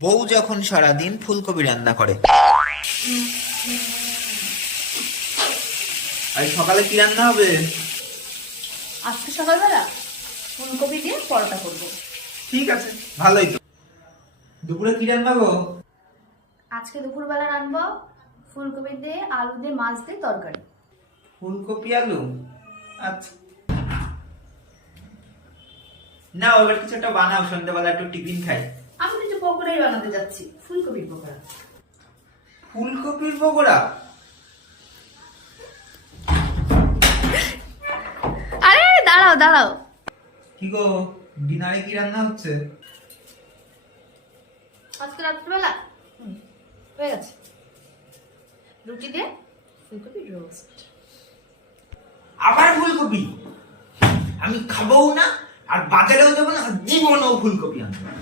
বউ যখন সারাদিন ফুলকপি রান্না করে। আজ সকালে কি রান্না হবে? আজকে সকালবেলা ফুলকপি দিয়ে পরোটা করবো। ঠিক আছে, ভালোই তো। দুপুরে কি রান্না গো? আজকে দুপুরবেলা রান্নাবো ফুলকপি দিয়ে আলু দিয়ে মাছ দিয়ে তরকারি। ফুলকপি আলু, আচ্ছা। না, এবার কিছু একটা বানাও, সন্ধ্যাবেলা একটু টিফিন খাই। আমি কিন্তু পকোড়াই বানাতে যাচ্ছি, ফুলকপির পকোড়া। ফুলকপির পকোড়া? আরে দাঁড়াও দাঁড়াও, কি গো, ডিনারে কি রান্না হচ্ছে? আজকে রাত্রিবেলা হয়ে গেছে, রুটি দিয়ে ফুলকপি রোস্ট। আবার ফুলকপি? আমি খাবো না, আর বাজারেও যাবো না, জীবনেও ফুলকপি আনবো না।